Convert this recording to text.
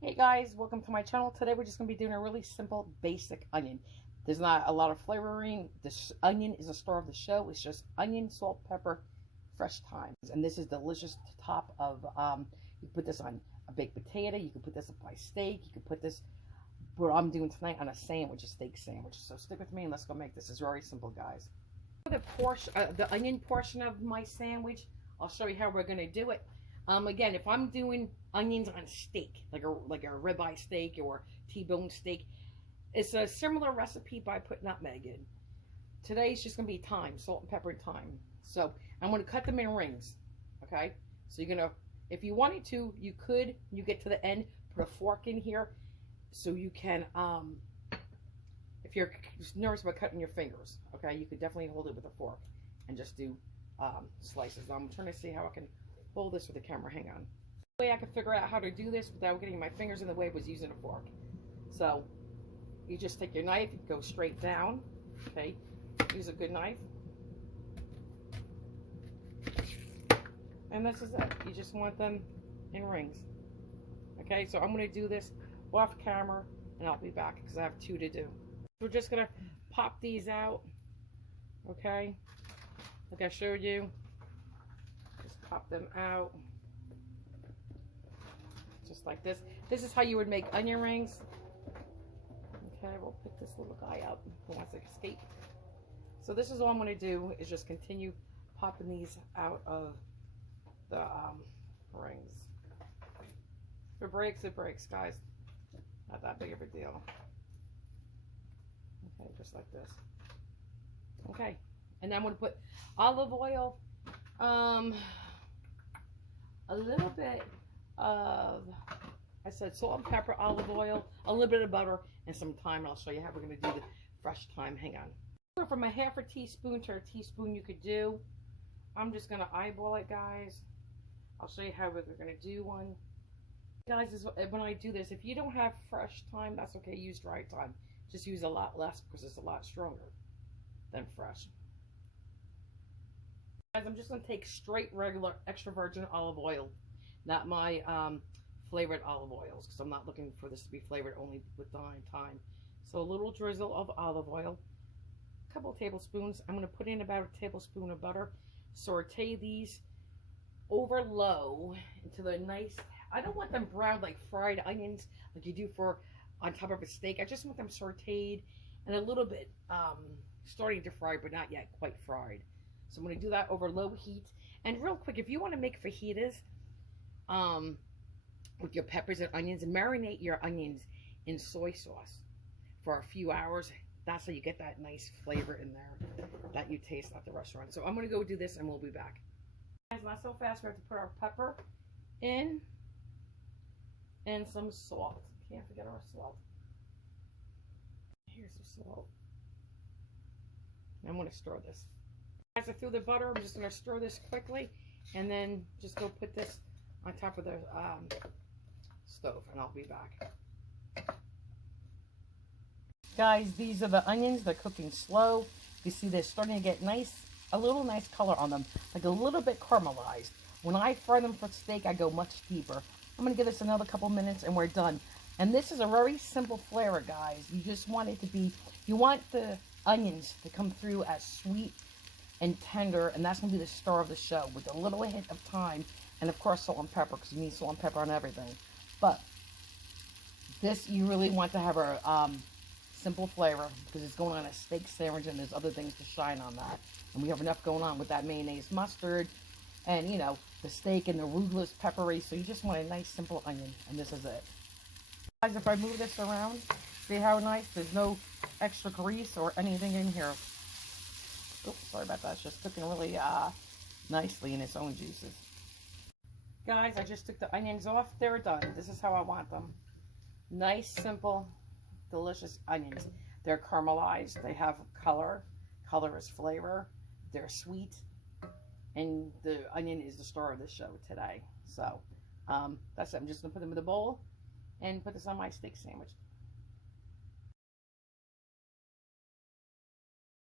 Hey guys, welcome to my channel. Today we're just going to be doing a really simple basic onion. There's not a lot of flavoring. This onion is the star of the show. It's just onion, salt, pepper, fresh thyme. And this is delicious to top of, you can put this on a baked potato. You can put this on steak. You can put this, what I'm doing tonight, on a sandwich, a steak sandwich. So stick with me and let's go make this. It's very simple, guys. For the onion portion of my sandwich, I'll show you how we're going to do it. Again, if I'm doing onions on steak, like a ribeye steak or T-bone steak, it's a similar recipe, but I put nutmeg in. Today's just gonna be thyme, salt and pepper and thyme. So I'm gonna cut them in rings. Okay, so you're gonna, if you wanted to, you could. You get to the end, put a fork in here, so you can. If you're nervous about cutting your fingers, okay, you could definitely hold it with a fork and just do slices. I'm trying to see how I can hold this with the camera. Hang on. The way I could figure out how to do this without getting my fingers in the way was using a fork. So you just take your knife, go straight down. Okay, use a good knife, and this is it. You just want them in rings. Okay, so I'm going to do this off camera, and I'll be back because I have two to do. We're just going to pop these out. Okay, like I showed you. Pop them out just like this. This is how you would make onion rings. Okay, we'll pick this little guy up who wants to escape. So this is all I'm going to do is just continue popping these out of the rings. If it breaks, guys. Not that big of a deal. Okay, just like this. Okay, and then I'm going to put olive oil. A little bit of, I said salt and pepper, olive oil, a little bit of butter, and some thyme. I'll show you how we're going to do the fresh thyme. Hang on. From a half a teaspoon to a teaspoon you could do. I'm just going to eyeball it, guys. I'll show you how we're going to do one. Guys, when I do this, if you don't have fresh thyme, that's okay. Use dry thyme. Just use a lot less because it's a lot stronger than fresh. I'm just going to take straight regular extra virgin olive oil, not my flavored olive oils, because I'm not looking for this to be flavored only with thyme. So a little drizzle of olive oil, a couple of tablespoons. I'm going to put in about a tablespoon of butter. Saute these over low into the nice, I don't want them browned like fried onions like you do for on top of a steak. I just want them sauteed and a little bit starting to fry, but not yet quite fried. So I'm going to do that over low heat. And real quick, if you want to make fajitas with your peppers and onions, marinate your onions in soy sauce for a few hours. That's how you get that nice flavor in there that you taste at the restaurant. So I'm going to go do this and we'll be back. Guys, not so fast. We have to put our pepper in and some salt. Can't forget our salt. Here's the salt. I'm going to stir this. As I threw the butter, I'm just going to stir this quickly and then just go put this on top of the stove and I'll be back. Guys, these are the onions. They're cooking slow. You see they're starting to get a little nice color on them, like a little bit caramelized. When I fry them for steak, I go much deeper. I'm going to give this another couple minutes and we're done. And this is a very simple flavor, guys. You just want it to be, you want the onions to come through as sweet and tender, and that's going to be the star of the show with a little hint of thyme and of course salt and pepper, because you need salt and pepper on everything. But this, you really want to have a simple flavor because it's going on a steak sandwich and there's other things to shine on that. And we have enough going on with that mayonnaise mustard and, you know, the steak and the arugula's peppery. So you just want a nice simple onion, and this is it. Guys, if I move this around, see how nice? There's no extra grease or anything in here. Oops, sorry about that. It's just cooking really nicely in its own juices. Guys, I just took the onions off. They're done. This is how I want them. Nice, simple, delicious onions. They're caramelized. They have color. Color is flavor. They're sweet. And the onion is the star of the show today. So, that's it. I'm just going to put them in the bowl and put this on my steak sandwich.